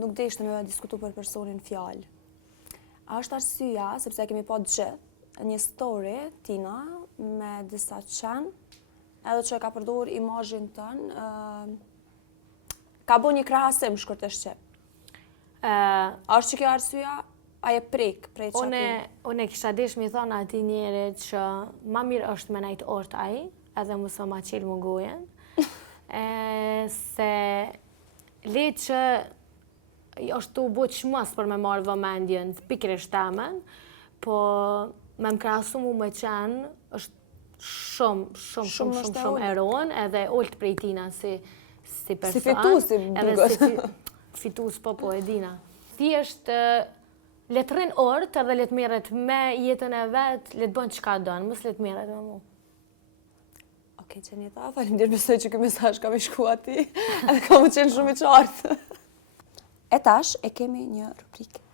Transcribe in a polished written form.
nuk deshte me diskutu për personin fjalë. A është arsyeja, sepse kemi pa gjithë një story tina me disa qenë, edhe që ka përdor imazhin tënë, ka bo një krahasim shkurtisht që. A është që kjo arsyeja? A je prej qatë? Une kisha desh mi thonë ati njerit që ma mirë është me najtë orët aji, edhe mësë ma qilë më gojen, se le që është të bo qmës për me marrë vëmendjen, pikrisht temen, po me më krahasu mu me qenë është shumë eron, edhe olt prej tina si person. Si fitus, si bugët. Si fitus, po e dina. Thjesht le të rrinë orët edhe le të merret me jetën e vetë, le të bënë çka donë, mos le të merret me mu. Okej, Qenita, faleminderit, besoj që ky mesazh ka me shku ati, edhe ka më qenë shumë i qartë. E tash e kemi një rubrikë